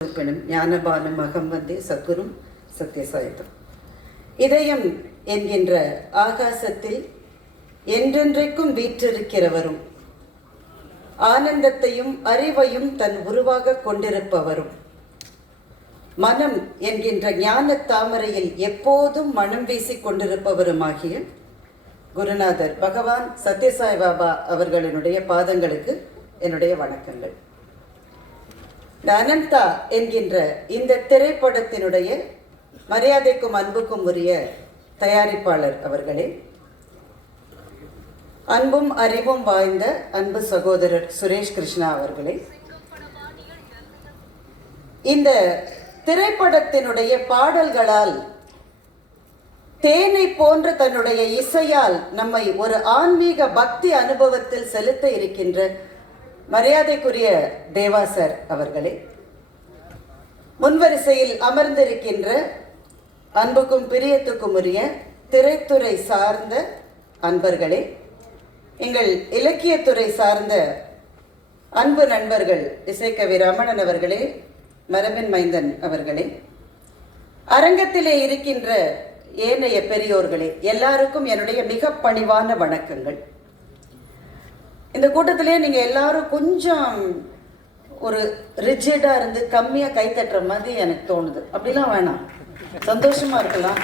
ஞானபானம் அகம் வந்தே சத்குரும் சத்யசாயிதம். இதயம் என்கின்ற ஆகாசத்தில் என்றென்றைக்கும் வீற்றிருக்கிறவரும், ஆனந்தத்தையும் அறிவையும் தன் உருவாக கொண்டிருப்பவரும், மனம் என்கின்ற ஞான தாமரையில் எப்போதும் மனம் வீசிக் கொண்டிருப்பவருமாகிய குருநாதர் பகவான் சத்யசாய் பாபா அவர்களினுடைய பாதங்களுக்கு என்னுடைய வணக்கங்கள். அனந்தா என்கின்ற இந்த திரைப்படத்தினுடைய மரியாதைக்கும் அன்புக்கும் உரிய தயாரிப்பாளர் அவர்களே, அன்பும் அறிவும் வாய்ந்த அன்பு சகோதரர் சுரேஷ் கிருஷ்ணா அவர்களே, இந்த திரைப்படத்தினுடைய பாடல்களால் தேனை போன்ற தன்னுடைய இசையால் நம்மை ஒரு ஆன்மீக பக்தி அனுபவத்தில் செலுத்த இருக்கின்ற மரியாதைக்குரிய தேவாசர் அவர்களே, முன்வரிசையில் அமர்ந்திருக்கின்ற அன்புக்கும் பிரியத்துக்கும் உரிய திரைத்துறை சார்ந்த அன்பர்களே, எங்கள் இலக்கியத்துறை சார்ந்த அன்பு நண்பர்கள் இசைக்கவி ரமணன் அவர்களே, மரபின் மைந்தன் அவர்களே, அரங்கத்திலே இருக்கின்ற ஏனைய பெரியோர்களே, எல்லாருக்கும் என்னுடைய மிக பணிவான வணக்கங்கள். இந்த கூட்டத்திலே நீங்கள் எல்லாரும் கொஞ்சம் ஒரு ரிஜிடா இருந்து கம்மியாக கை தட்டுற மாதிரி எனக்கு தோணுது. அப்படிலாம் வேணாம், சந்தோஷமா இருக்கலாம்.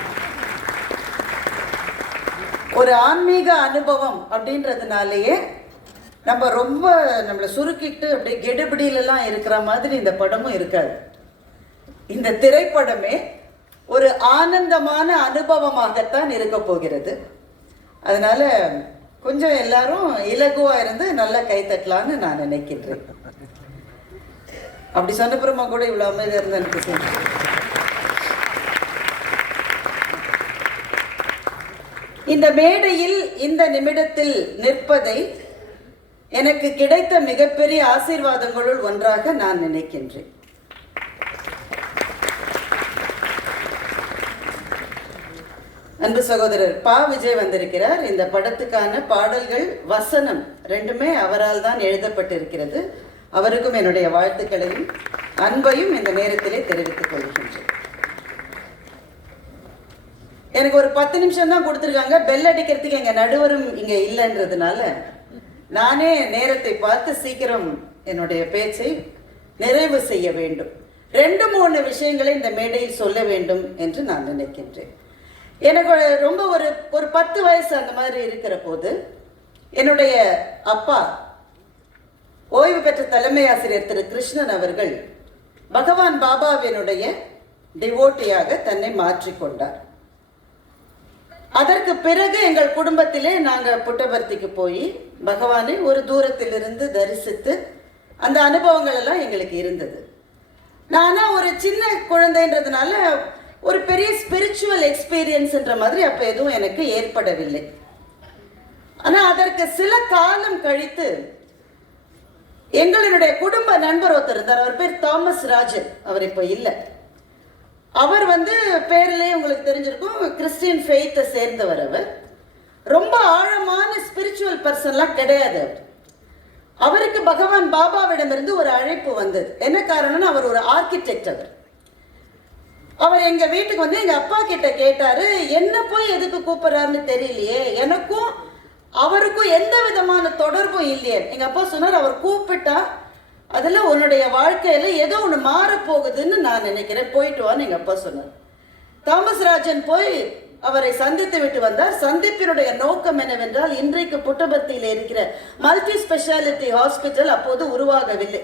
ஒரு ஆன்மீக அனுபவம் அப்படின்றதுனாலேயே நம்ம ரொம்ப நம்மளை சுருக்கிட்டு அப்படியே கெடுபிடியிலலாம் இருக்கிற மாதிரி இந்த படமும் இருக்காது. இந்த திரைப்படமே ஒரு ஆனந்தமான அனுபவமாகத்தான் இருக்க போகிறது. அதனால கொஞ்சம் எல்லாரும் இலகுவா இருந்து நல்லா கை தட்டலான்னு நான் நினைக்கின்றேன். அப்படி சொன்னப்புறமா கூட இவ்வளவு அமைதியா இருந்தா எனக்கு இந்த மேடையில் இந்த நிமிடத்தில் நிற்பதை எனக்கு கிடைத்த மிகப்பெரிய ஆசீர்வாதங்களுள் ஒன்றாக நான் நினைக்கின்றேன். அன்பு சகோதரர் பா விஜய் வந்திருக்கிறார். இந்த படத்துக்கான பாடல்கள் வசனம் ரெண்டுமே அவரால் தான் எழுதப்பட்டிருக்கிறது. அவருக்கும் என்னுடைய வாழ்த்துக்களையும் அன்பையும் இந்த நேரத்திலே தெரிவித்துக் கொள்கின்றேன். எனக்கு ஒரு 10 நிமிஷம் தான் கொடுத்துருக்காங்க. பெல் அடிக்கிறதுக்கு எங்க நடுவரும் இங்க இல்லைன்றதுனால நானே நேரத்தை பார்த்து சீக்கிரம் என்னுடைய பேச்சை நிறைவு செய்ய வேண்டும். 2-3 விஷயங்களை இந்த மேடையில் சொல்ல வேண்டும் என்று நான் நினைக்கின்றேன். எனக்கு ரொம்ப ஒரு 10 வயசு அந்த மாதிரி இருக்கிற போது என்னுடைய அப்பா ஓய்வு பெற்ற தலைமை ஆசிரியர் திரு கிருஷ்ணன் அவர்கள் பகவான் பாபாவினுடைய டிவோட்டியாக தன்னை மாற்றிக்கொண்டார். அதற்கு பிறகு எங்கள் குடும்பத்திலே நாங்கள் புட்டபர்த்திக்கு போய் பகவானை ஒரு தூரத்திலிருந்து தரிசித்து அந்த அனுபவங்கள் எல்லாம் எங்களுக்கு இருந்தது. நானா ஒரு சின்ன குழந்தைன்றதுனால ஒரு பெரிய ஸ்பிரிச்சுவல் எக்ஸ்பீரியன்ஸ்ன்ற மாதிரி அப்ப எதுவும் எனக்கு ஏற்படவில்லை. ஆனா அதற்கு சில காலம் கழித்து எங்களுடைய குடும்ப நண்பர் ஒருத்தர் இருந்தார். அவர் பேர் தாமஸ் ராஜன். அவர் இப்ப இல்லை. அவர் பேர்லயே உங்களுக்கு தெரிஞ்சிருக்கும், கிறிஸ்டியன் ஃபெய்த்தை சேர்ந்தவர். அவர் ரொம்ப ஆழமான ஸ்பிரிச்சுவல் பர்சன்லாம் கிடையாது. அவருக்கு பகவான் பாபாவிடமிருந்து ஒரு அழைப்பு வந்தது. என்ன காரணம்னா அவர் ஒரு ஆர்கிடெக்ட். அவர் எங்க வீட்டுக்கு எங்க அப்பா கிட்ட கேட்டாரு, என்ன போய் எதுக்கு கூப்பிடுறாருன்னு தெரியலையே, எனக்கும் அவருக்கும் எந்த விதமான தொடர்பும் இல்லையே. எங்க அப்பா சொன்னார், அவர் கூப்பிட்டா அதுல உன்னுடைய வாழ்க்கையில ஏதோ ஒண்ணு மாற போகுதுன்னு நான் நினைக்கிறேன், போயிட்டு வான்னு எங்க அப்பா சொன்னார். தாமஸ் ராஜன் போய் அவரை சந்தித்து விட்டு வந்தார். சந்திப்பினுடைய நோக்கம் என்னவென்றால், இன்றைக்கு புட்டபர்த்தியில் இருக்கிற மல்டி ஸ்பெஷாலிட்டி ஹாஸ்பிட்டல் அப்போது உருவாகவில்லை.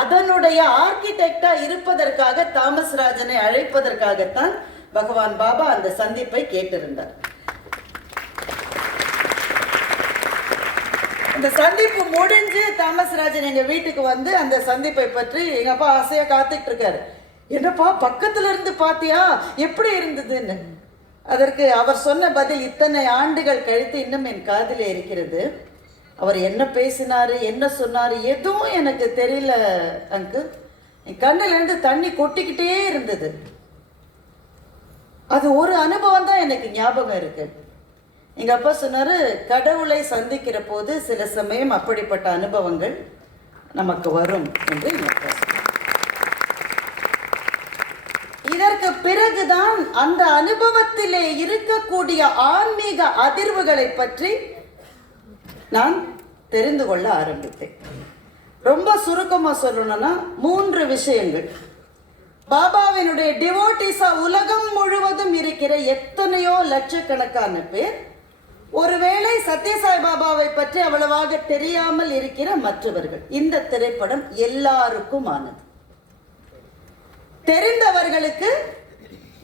அதனுடைய ஆர்கிடெக்டா இருப்பதற்காக தாமஸ் ராஜனை அழைப்பதற்காகத்தான் பகவான் பாபா அந்த சந்திப்பை கேட்டிருந்தார். அந்த சந்திப்பு முடிஞ்சு தாமஸ் ராஜன் எங்க வீட்டுக்கு அந்த சந்திப்பை பற்றி எங்க அப்பா ஆசையா காத்துட்டு இருக்காரு. என்னப்பா பக்கத்துல இருந்து பாத்தியா, எப்படி இருந்ததுன்னு. அதற்கு அவர் சொன்ன பதில் இத்தனை ஆண்டுகள் கழித்து இன்னும் என் காதிலே இருக்கிறது. அவர் என்ன பேசினாரு, என்ன சொன்னாரு, எதுவும் எனக்கு தெரியல அங்கிள். என் கண்ணில இருந்து தண்ணி கொட்டிக்கிட்டே இருந்தது. அது ஒரு அனுபவம் தான் எனக்கு ஞாபகம் இருக்கு. எங்க அப்பா சொன்னாரு, கடவுளை சந்திக்கிற போது சில சமயம் அப்படிப்பட்ட அனுபவங்கள் நமக்கு வரும் என்று எங்க அப்பா சொன்னார். பிறகுதான் அந்த அனுபவத்திலே இருக்கக்கூடிய ஆன்மீக அதிர்வுகளை பற்றி நான் தெரிந்து கொள்ள ஆரம்பித்தேன். ரொம்ப சுருக்கமா சொல்லணும்னா 3 விஷயங்கள். பாபாவினுடைய டிவோட்டிஸா உலகம் முழுவதும் இருக்கிற எத்தனையோ லட்சக்கணக்கான பேர் ஒருவேளை சத்யசாய் பாபாவை பற்றி அவ்வளவாக தெரியாமல் இருக்கிற மற்றவர்கள். இந்த திரைப்படம் எல்லாருக்கும் ஆனது. தெரிந்தவர்களுக்கு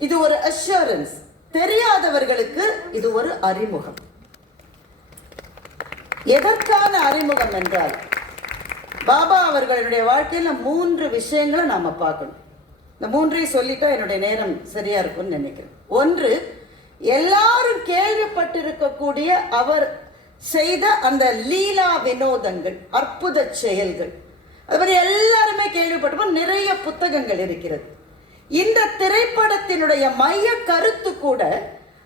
இது ஒரு அஷூரன்ஸ், தெரியாதவர்களுக்கு இது ஒரு அறிமுகம். எதற்கான அறிமுகம் என்றால், பாபா அவர்களுடைய வாழ்க்கையில 3 விஷயங்களை நாம பார்க்கணும். இந்த 3ஐயும் சொல்லிட்டா என்னுடைய நேரம் சரியா இருக்கும்னு நினைக்கிறேன். 1, எல்லாரும் கேள்விப்பட்டிருக்கக்கூடிய அவர் செய்த அந்த லீலா வினோதங்கள், அற்புத செயல்கள், அது மாதிரி எல்லாருமே கேள்விப்பட்டிருப்போம். நிறைய புத்தகங்கள் இருக்கிறது. இந்த திரைப்படத்தினுடைய மைய கருத்து கூட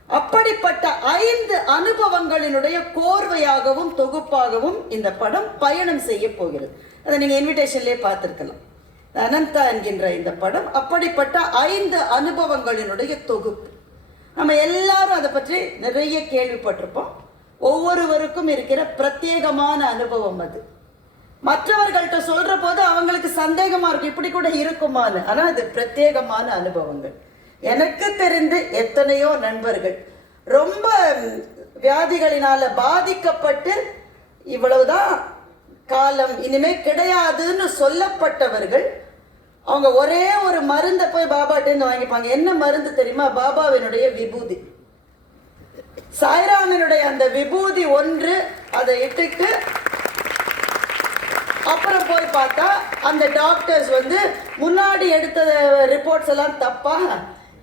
அப்படிப்பட்ட 5 அனுபவங்களினுடைய கோர்வையாகவும் தொகுப்பாகவும் இந்த படம் பயணம் செய்ய போகிறது. அதை நீங்க இன்விடேஷன்லேயே பார்த்திருக்கலாம். அனந்தா என்கின்ற இந்த படம் அப்படிப்பட்ட 5 அனுபவங்களினுடைய தொகுப்பு. நம்ம எல்லாரும் அதை பற்றி நிறைய கேள்விப்பட்டிருப்போம். ஒவ்வொருவருக்கும் இருக்கிற பிரத்யேகமான அனுபவம் அது. மற்றவர்கள்ட்ட சொல்ற போது அவங்களுக்கு சந்தேகமா இருக்கும், இப்படி கூட இருக்குமான்னு. ஆனா அது பிரத்யேகமான அனுபவங்கள். எனக்கு தெரிந்து எத்தனையோ நண்பர்கள் ரொம்ப வியாதிகளினால பாதிக்கப்பட்டு இவ்வளவுதான் காலம், இனிமே கிடையாதுன்னு சொல்லப்பட்டவர்கள் அவங்க ஒரே ஒரு மருந்தை போய் பாபாட்டேருந்து வாங்கிப்பாங்க. என்ன மருந்து தெரியுமா? பாபாவினுடைய விபூதி, சாய்ராமனுடைய அந்த விபூதி ஒன்று. அதை இட்டுக்கு அப்புறம் போய் பார்த்தா அந்த டாக்டர்ஸ் முன்னாடி எடுத்த ரிப்போர்ட்ஸ் எல்லாம் தப்பா,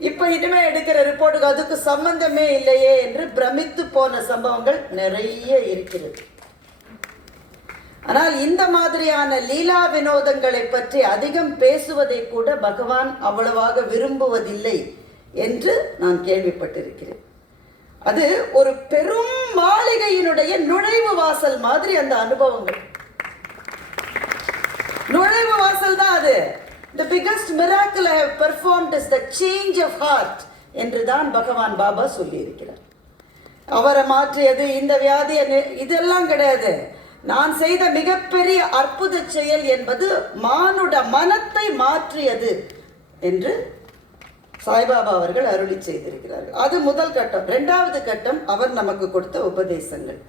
இப்ப இனிமே எடுக்கிற ரிப்போர்ட்டுக்கு அதுக்கு சம்பந்தமே இல்லையே என்று பிரமித்து போன சம்பவங்கள் நிறைய இருக்கிறது. ஆனால் இந்த மாதிரியான லீலா வினோதங்களை பற்றி அதிகம் பேசுவதை கூட பகவான் அவ்வளவாக விரும்புவதில்லை என்று நான் கேள்விப்பட்டிருக்கிறேன். அது ஒரு பெரும் மாளிகையினுடைய நுழைவு வாசல் மாதிரி அந்த அனுபவங்கள். நுழைவு வாசல் தான் அது. The biggest miracle I have performed is the change of heart என்று தான் பகவான் பாபா சொல்லி இருக்கிறார். அவரை மாற்றியது, இந்த வியாதியை, இதெல்லாம் கிடையாது. நான் செய்த மிகப்பெரிய அற்புத செயல் என்பது மானுட மனத்தை மாற்றியது என்று சாய்பாபா அவர்கள் அருளி செய்திருக்கிறார்கள். அது முதல் கட்டம். 2வது கட்டம் அவர் நமக்கு கொடுத்த உபதேசங்கள்.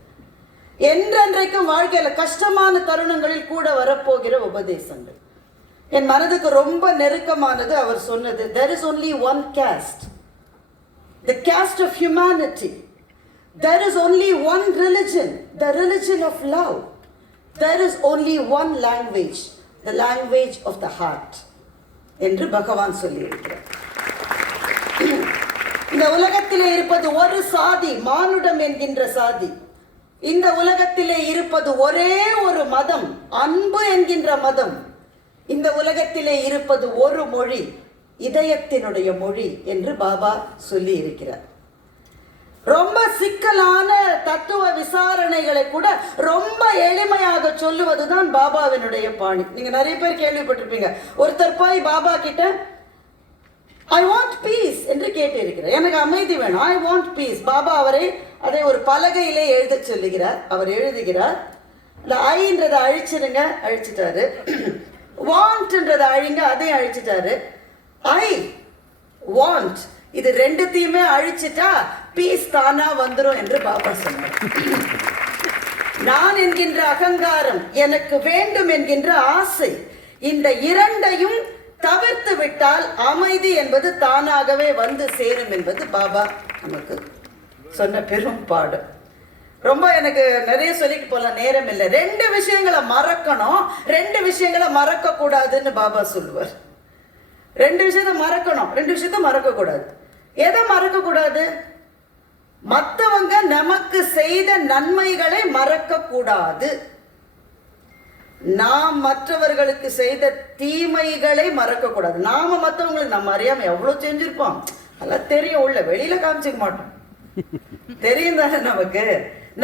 என்றென்றைக்கும் வாழ்க்கையில கஷ்டமான தருணங்களில் கூட வரப்போகிற உபதேசங்கள். என் மனதுக்கு ரொம்ப நெருக்கமானது அவர் சொன்னது, there is only one caste, the caste of humanity. There is only one religion, the religion of love. There is only one language, the language of the heart என்று பகவான் சொல்லி இருக்கிறார். இந்த உலகத்திலே இருப்பது ஒரு சாதி, மானுடம் என்கின்ற சாதி. இந்த உலகத்திலே இருப்பது ஒரே ஒரு மதம், அன்பு என்கின்ற மதம். இந்த உலகத்திலே இருப்பது ஒரு மொழி, இதயத்தினுடைய மொழி என்று பாபா சொல்லி இருக்கிறார். ரொம்ப சிக்கலான தத்துவ விசாரணைகளை கூட ரொம்ப எளிமையாக சொல்லுவதுதான் பாபாவினுடைய பாணி. நீங்க நிறைய பேர் கேள்விப்பட்டிருப்பீங்க. ஒருத்தர் போய் பாபா கிட்ட ஐ வாண்ட் பீஸ் என்று கேட்டிருக்கிறார். எனக்கு அமைதி வேணும், ஐ வாண்ட் பீஸ். பாபா அவரை அதை ஒரு பலகையிலே எழுத சொல்லுகிறார். அவர் எழுதுகிறார். இந்த ஐன்றதை அழிச்சிருங்க, அழிச்சிட்டாரு. வாண்ட்ன்றதை அழிங்க, அதையும் அழிச்சிட்டாரு. ஐ வாண்ட், இது ரெண்டுத்தையுமே அழிச்சிட்டா பீஸ் தானா வந்துரும் என்று பாபா சொன்னார். நான் என்கின்ற அகங்காரம், எனக்கு வேண்டும் என்கின்ற ஆசை, இந்த இரண்டையும் தவிர்த்து விட்டால் அமைதி என்பது தானாகவே வந்து சேரும் என்பது பாபா நமக்கு சொன்ன பெரும் பாடம். ரொம்ப எனக்கு நிறைய சொல்லிட்டு போல நேரம் இல்லை. 2 விஷயங்களை மறக்கணும், 2 விஷயங்களை மறக்க கூடாதுன்னு பாபா சொல்லுவார். 2 விஷயத்தை மறக்கணும், 2 விஷயத்தை மறக்க கூடாது. எதை மறக்க கூடாது? மற்றவங்க நமக்கு செய்த நன்மைகளை மறக்க கூடாது. நாம் மற்றவர்களுக்கு செய்த தீமைகளை மறக்க கூடாது. நாம மற்றவங்களுக்கு நம்ம அறியாம எவ்வளவு செஞ்சிருப்போம், அதெல்லாம் தெரியும், உள்ள வெளியில காமிச்சிக்க மாட்டோம், தெரியும் தானே நமக்கு.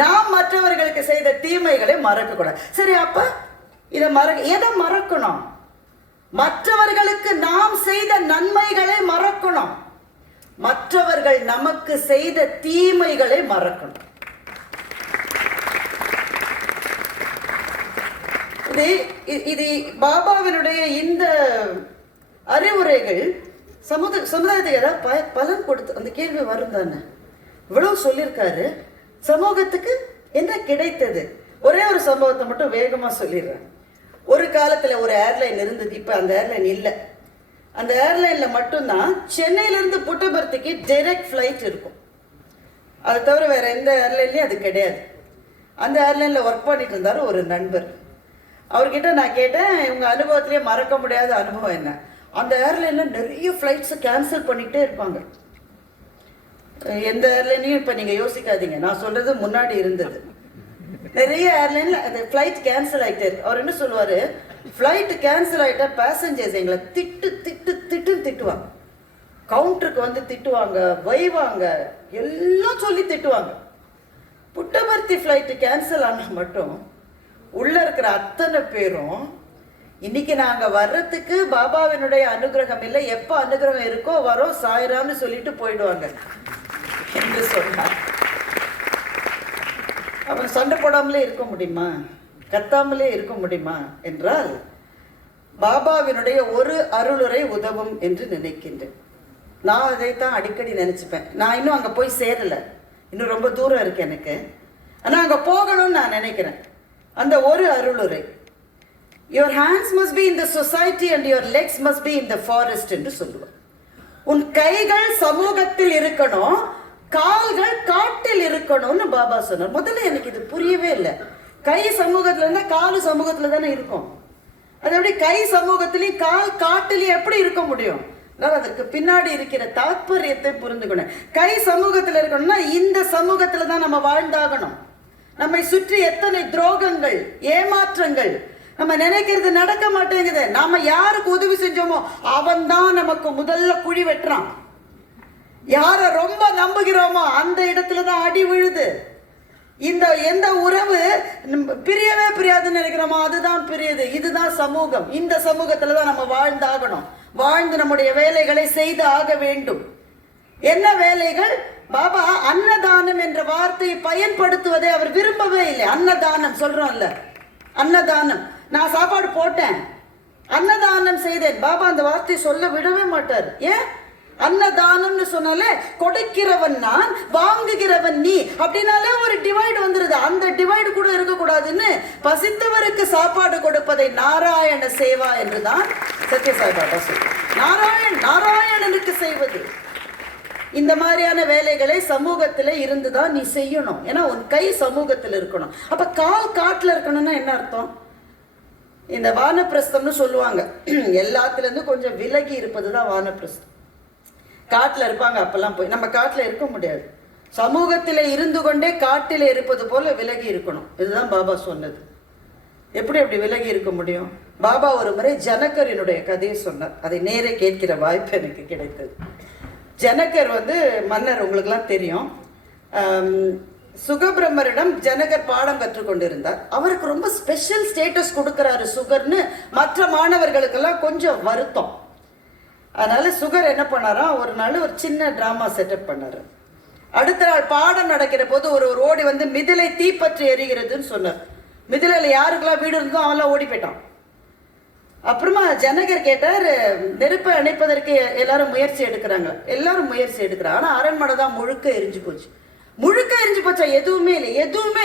நாம் மற்றவர்களுக்கு செய்த தீமைகளை மறக்க கூடாது. சரி, அப்ப எதை மறக்கணும்? மற்றவர்களுக்கு நாம் செய்த நன்மைகளை மறக்கணும். மற்றவர்கள் நமக்கு செய்த தீமைகளை மறக்கணும். இது பாபாவினுடைய இந்த அறிவுரைகள் சமுதாயத்துக்கு ஏதாவது பலன் கொடுத்து அந்த கேள்வி வரும் தானே. இவ்வளவு சொல்லியிருக்காரு, சமூகத்துக்கு என்ன கிடைத்தது? ஒரே ஒரு சம்பவத்தை மட்டும் வேகமா சொல்லிடுறேன். ஒரு காலத்துல ஒரு ஏர்லைன் இருந்தது, இப்ப அந்த ஏர்லைன் இல்லை. அந்த ஏர்லைன்ல மட்டும்தான் சென்னையிலிருந்து புட்டபர்த்திக்கு டைரக்ட் ஃப்ளைட் இருக்கும். அதை தவிர வேற எந்த ஏர்லைன்லயும் அது கிடையாது. அந்த ஏர்லைன்ல ஒர்க் பண்ணிட்டு இருந்தாரு ஒரு நண்பர். அவர்கிட்ட நான் கேட்டேன், இவங்க அனுபவத்திலேயே மறக்க முடியாத அனுபவம் என்ன? அந்த ஏர்லைன்ல நிறைய ஃப்ளைட்ஸை கேன்சல் பண்ணிக்கிட்டே இருப்பாங்க. எந்த ஏர்லைனையும் இப்போ நீங்கள் யோசிக்காதீங்க, நான் சொல்றது முன்னாடி இருந்தது. நிறைய ஏர்லைன்ல அந்த ஃப்ளைட் கேன்சல் ஆகிட்டே இருக்கு. அவர் என்ன சொல்லுவார், ஃப்ளைட் கேன்சல் ஆகிட்டா பேசஞ்சர்ஸ் எங்களை திட்டுன்னு திட்டுவாங்க. கவுண்டருக்கு வந்து திட்டுவாங்க, வைவாங்க, எல்லாம் சொல்லி திட்டுவாங்க. புட்டபர்த்தி ஃப்ளைட்டு கேன்சல் ஆனால் மட்டும் உள்ள இருக்கிற அத்தனை பேரும் இன்னைக்கு நாங்க வர்றதுக்கு பாபாவினுடைய அனுகிரகம் இல்லை, எப்ப அனுகிரகம் இருக்கோ வரோம் சாயிரான்னு சொல்லிட்டு போயிடுவாங்க என்று சொன்னார். அவன் சண்டை போடாமலே இருக்க முடியுமா, கத்தாமலே இருக்க முடியுமா என்றால் பாபாவினுடைய ஒரு அருளுரை உதவும் என்று நினைக்கின்றேன். நான் அதைத்தான் அடிக்கடி நினைச்சுப்பேன். நான் இன்னும் அங்க போய் சேரல, இன்னும் ரொம்ப தூரம் இருக்கு எனக்கு. ஆனா அங்க போகணும்னு நான் நினைக்கிறேன். அந்த ஒரு அருளுரை, your hands must be in the society and your legs must be in the forest என்று சொல்லுவார். உன் கைகள் சமூகத்தில் இருக்கணும், கால்கள் காட்டில் இருக்கணும்னு பாபா சொன்னார். முதல்ல எனக்கு இது புரியவே இல்லை. கை சமூகத்துல இருந்தா காலு சமூகத்துல தானே இருக்கும். அது எப்படி கை சமூகத்திலையும் கால் காட்டிலையும் எப்படி இருக்க முடியும்? அதற்கு பின்னாடி இருக்கிற தாற்பயத்தை புரிந்துக்கணும். கை சமூகத்தில் இருக்கணும்னா இந்த சமூகத்துல தான் நம்ம வாழ்ந்தாகணும். நம்மை சுற்றி எத்தனை துரோகங்கள், ஏமாற்றங்கள், நம்ம நினைக்கிறது நடக்க மாட்டேங்குது. நாம யாருக்கு உதவி செஞ்சோமோ அவன் தான் நமக்கு முதல்ல குழி வெட்டுறான். யார ரொம்ப நம்புகிறோமோ அந்த இடத்துல தான் அடி விழுது. எந்த உறவு பிரியவே பிரியாதுன்னு நினைக்கிறோமோ அதுதான் பிரியுது. இதுதான் சமூகம். இந்த சமூகத்துல தான் நம்ம வாழ்ந்தாகணும். வாழ்ந்து நம்முடைய வேலைகளை செய்து ஆக வேண்டும். என்ன வேலைகள்? பாபா அன்னதானம் என்ற வார்த்தையை பயன்படுத்துவதை அவர் விரும்பவே இல்லை. அன்னதானம் சொல்றோம்ல, அன்னதானம். நான் சாப்பாடு போட்டேன், அன்னதானம் செய்தேன், பாபா அந்த வார்த்தையை சொல்ல விடவே மாட்டார். ஏன்? அன்னதானம்னு சொன்னாலே கொடுக்கிறவன் நான், வாங்குகிறவன் நீ, அப்படின்னாலே ஒரு டிவைடு வந்துருது. அந்த டிவைடு கூட இருக்கக்கூடாதுன்னு பசித்தவருக்கு சாப்பாடு கொடுப்பதை நாராயண சேவா என்றுதான் சத்யசாய் பாபா சொல்றார். நாராயணனுக்கு செய்வது. இந்த மாதிரியான வேலைகளை சமூகத்துல இருந்துதான் நீ செய்யணும். ஏன்னா உன் கை சமூகத்தில் இருக்கணும். அப்ப கால் காட்டுல இருக்கணும்னா என்ன அர்த்தம்? இந்த வானப்பிரஸ்தம்னு சொல்லுவாங்க. எல்லாத்துல இருந்து கொஞ்சம் விலகி இருப்பதுதான் வானப்பிரஸ்தம். காட்டுல இருப்பாங்க, அப்பெல்லாம் போய் நம்ம காட்டுல இருக்க முடியாது. சமூகத்தில இருந்து கொண்டே காட்டில இருப்பது போல விலகி இருக்கணும். இதுதான் பாபா சொன்னது. எப்படி விலகி இருக்க முடியும்? பாபா ஒரு முறை ஜனகரினுடைய கதையை சொன்னார். அதை நேரே கேட்கிற வாய்ப்பு எனக்கு கிடைத்தது. ஜனகர் மன்னர், உங்களுக்கெல்லாம் தெரியும். சுகபிரம்மரிடம் ஜனகர் பாடம் கற்றுக்கொண்டிருந்தார். அவருக்கு ரொம்ப ஸ்பெஷல் ஸ்டேட்டஸ் கொடுக்கிறாரு சுகர்னு மற்ற மாணவர்களுக்கெல்லாம் கொஞ்சம் வருத்தம். அதனால சுகர் என்ன பண்ணாரா, ஒரு நாள் ஒரு சின்ன டிராமா செட்டப் பண்ணாரு. அடுத்த நாள் பாடம் நடக்கிற போது ஒரு ஓடி மிதிலை தீப்பற்றி எரிகிறதுன்னு சொன்னார். மிதிலையில் யாருக்கெல்லாம் வீடு இருந்தோ அவெல்லாம் ஓடி போயிட்டான். அப்புறமா ஜனகர் கேட்டார், நெருப்பை அணைப்பதற்கு எல்லாரும் முயற்சி எடுக்கிறாங்க. எல்லாரும் முயற்சி எடுக்கிறாங்க. ஆனால் அரண்மனை தான் முழுக்க எரிஞ்சு போச்சு. எதுவுமே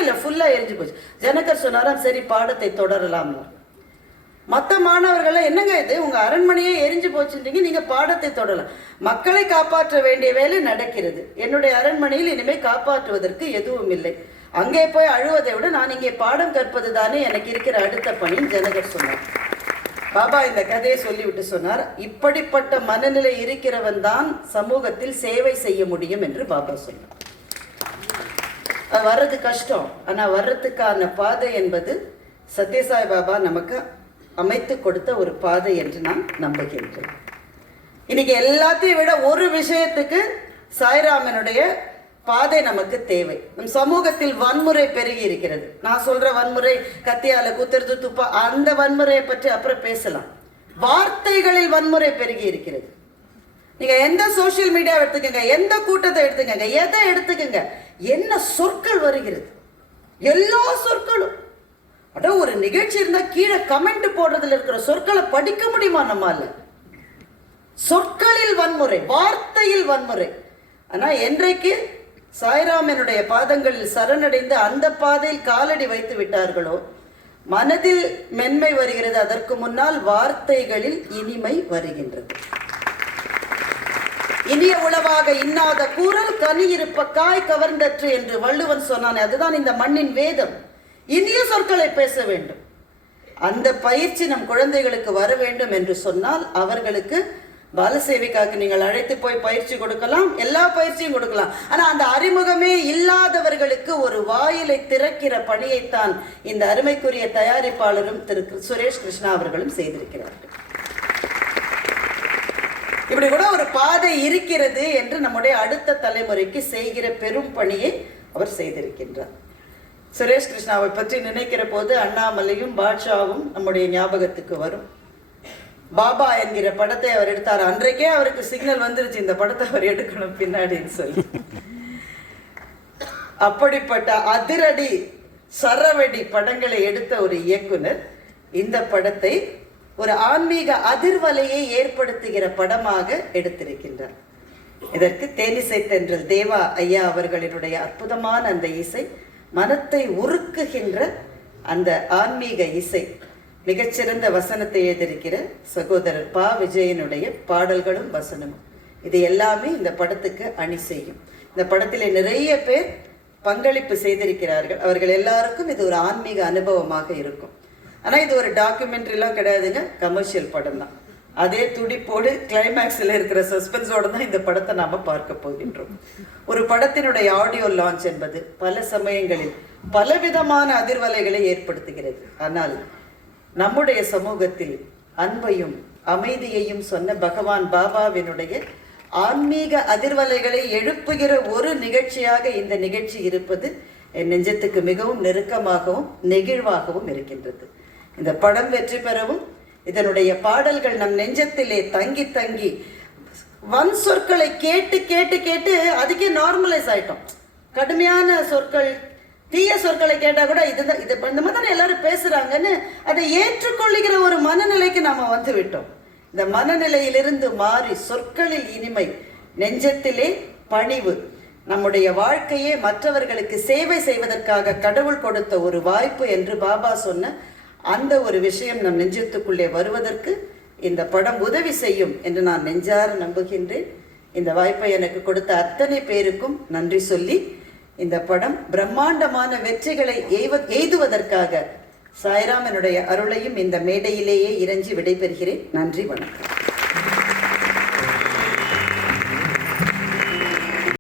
இல்லை, ஃபுல்லா எரிஞ்சு போச்சு. ஜனகர் சொன்னாராம், சரி பாடத்தை தொடரலாம். மற்ற மாணவர்கள், என்னங்க இது, உங்க அரண்மனையே எரிஞ்சு போச்சுன்றீங்க, நீங்க பாடத்தை தொடரலாம். மக்களை காப்பாற்ற வேண்டிய வேலை நடக்கிறது. என்னுடைய அரண்மனையில் இனிமே காப்பாற்றுவதற்கு எதுவும் இல்லை. அங்கே போய் அழுவதை விட நான் இங்கே பாடம் கற்பது தானே எனக்கு இருக்கிற அடுத்த பணின்னு ஜனகர் சொன்னார். பாபா இந்த கதையை சொல்லிவிட்டு சொன்னார், இப்படிப்பட்ட மனநிலை இருக்கிறவன் தான் சமூகத்தில் சேவை செய்ய முடியும் என்று பாபா சொன்னார். அது வர்றது கஷ்டம், ஆனா வர்றதுக்கான பாதை என்பது சத்யசாய் பாபா நமக்கு அமைத்து கொடுத்த ஒரு பாதை என்று நான் நம்புகின்றேன். இன்னைக்கு எல்லாத்தையும் விட ஒரு விஷயத்துக்கு சாய்ராமனுடைய பாதை நமக்கு தேவை. நம் சமூகத்தில் வன்முறை பெருகி இருக்கிறது. நான் சொல்ற வன்முறை கத்தியால குத்துறது, துப்பா, அந்த வன்முறையை பற்றி அப்புறம் பேசலாம். வார்த்தைகளில் வன்முறை பெருகி இருக்கிறது. நீங்க எந்த சோசியல் மீடியா எடுத்துக்கங்க, எந்த கூட்டத்தை எடுத்துக்கங்க, எதை எடுத்துக்கங்க, என்ன சொற்கள் வருகிறது, எல்லா சொற்களும். அட ஒரு நிகழ்ச்சி இருந்தா கீழே கமெண்ட் போடுறதுல இருக்கிற சொற்களை படிக்க முடியுமா நம்மால? சொற்களில் வன்முறை, வார்த்தையில் வன்முறை. ஆனா என்றைக்கு சாய்ராமனுடைய பாதங்களில் சரணடைந்து அந்த பாதையில் காலடி வைத்து விட்டார்களோ மனதில் மென்மை வருகிறது. அதற்கு முன்னால் வார்த்தைகளில் இனிமை வருகின்றது. இனிய உளவாக இன்னாத கூறல் கனி இருப்ப காய் கவர்ந்தற்று என்று வள்ளுவன் சொன்னானே, அதுதான் இந்த மண்ணின் வேதம். இனிய சொற்களை பேச வேண்டும். அந்த பயிற்சி நம் குழந்தைகளுக்கு வர வேண்டும் என்று சொன்னால் அவர்களுக்கு பாலசேவிகாக்கு நீங்கள் அழைத்து போய் பயிற்சி கொடுக்கலாம், எல்லா பயிற்சியும் கொடுக்கலாம். ஆனா அந்த அறிமுகமே இல்லாதவர்களுக்கு ஒரு வாயிலை திறக்கிற பணியைத்தான் இந்த அருமைக்குரிய தயாரிப்பாளரும் திரு சுரேஷ் கிருஷ்ணா அவர்களும் செய்திருக்கிறார்கள். இப்படி கூட ஒரு பாதை இருக்கிறது என்று நம்முடைய அடுத்த தலைமுறைக்கு செய்கிற பெரும் பணியை அவர் செய்திருக்கின்றார். சுரேஷ் கிருஷ்ணாவை பற்றி நினைக்கிற போது அண்ணாமலையும் பாட்ஷாவும் நம்முடைய ஞாபகத்துக்கு வரும். பாபா என்கிற படத்தை அவர் எடுத்தார். அன்றைக்கே அவருக்கு சிக்னல் வந்துருச்சு, இந்த படத்தை அவர் எடுக்கணும் பின்னாடின்னு சொல்லி. அப்படிப்பட்ட அதிரடி சரவெடி படங்களை எடுத்த ஒரு இயக்குனர் இந்த படத்தை ஒரு ஆன்மீக அதிர்வலையை ஏற்படுத்துகிற படமாக எடுத்திருக்கின்றார். இதற்கு தேனிசை தென்றல் தேவா ஐயா அவர்களினுடைய அற்புதமான அந்த இசை, மனத்தை உருக்குகின்ற அந்த ஆன்மீக இசை, மிகச்சிறந்த வசனத்தை எழுதியிருக்கிற சகோதரர் பா விஜயனுடைய பாடல்களும் வசனமும், இது எல்லாமே இந்த படத்துக்கு அணி செய்யும். இந்த படத்திலே நிறைய பேர் பங்களிப்பு செய்திருக்கிறார்கள். அவர்கள் எல்லாருக்கும் இது ஒரு ஆன்மீக அனுபவமாக இருக்கும். ஆனால் இது ஒரு டாக்குமெண்ட்ரிலாம் கிடையாதுங்க, கமர்ஷியல் படம் தான். அதே துடிப்போடு கிளைமேக்ஸில் இருக்கிற சஸ்பென்ஸோடு தான் இந்த படத்தை நாம் பார்க்க போகின்றோம். ஒரு படத்தினுடைய ஆடியோ லான்ச் என்பது பல சமயங்களில் பலவிதமான அதிர்வலைகளை ஏற்படுத்துகிறது. ஆனால் நம்முடைய சமூகத்தில் அன்பையும் அமைதியையும் சொன்ன பகவான் பாபாவினுடைய ஆன்மீக அதிர்வலைகளை எழுப்புகிற ஒரு நிகழ்ச்சியாக இந்த நிகழ்ச்சி இருப்பது என் நெஞ்சத்துக்கு மிகவும் நெருக்கமாகவும் நெகிழ்வாகவும் இருக்கின்றது. இந்த படம் வெற்றி பெறவும் இதனுடைய பாடல்கள் நம் நெஞ்சத்திலே தங்கி தங்கி வன் சொற்களை கேட்டு கேட்டு கேட்டு அதுக்கே நார்மலைஸ் ஆயிட்டோம். கடுமையான சொற்கள், தீய சொற்களை கேட்டால் கூட இதுதான் இது இந்த மாதிரி தான் எல்லாரும் பேசுறாங்கன்னு அதை ஏற்றுக்கொள்ளுகிற ஒரு மனநிலைக்கு நாம வந்து விட்டோம். இந்த மனநிலையிலிருந்து மாறி சொற்களில் இனிமை, நெஞ்சத்திலே பணிவு, நம்முடைய வாழ்க்கையே மற்றவர்களுக்கு சேவை செய்வதற்காக கடவுள் கொடுத்த ஒரு வாய்ப்பு என்று பாபா சொன்ன அந்த ஒரு விஷயம் நம் நெஞ்சத்துக்குள்ளே வருவதற்கு இந்த படம் உதவி செய்யும் என்று நான் நெஞ்சார நம்புகின்றேன். இந்த வாய்ப்பை எனக்கு கொடுத்த அத்தனை பேருக்கும் நன்றி சொல்லி, இந்த படம் பிரம்மாண்டமான வெற்றிகளை எய்துவதற்காக சாய்ராமனுடைய அருளையும் இந்த மேடையிலேயே இறைஞ்சி விடைபெறுகிறேன். நன்றி, வணக்கம்.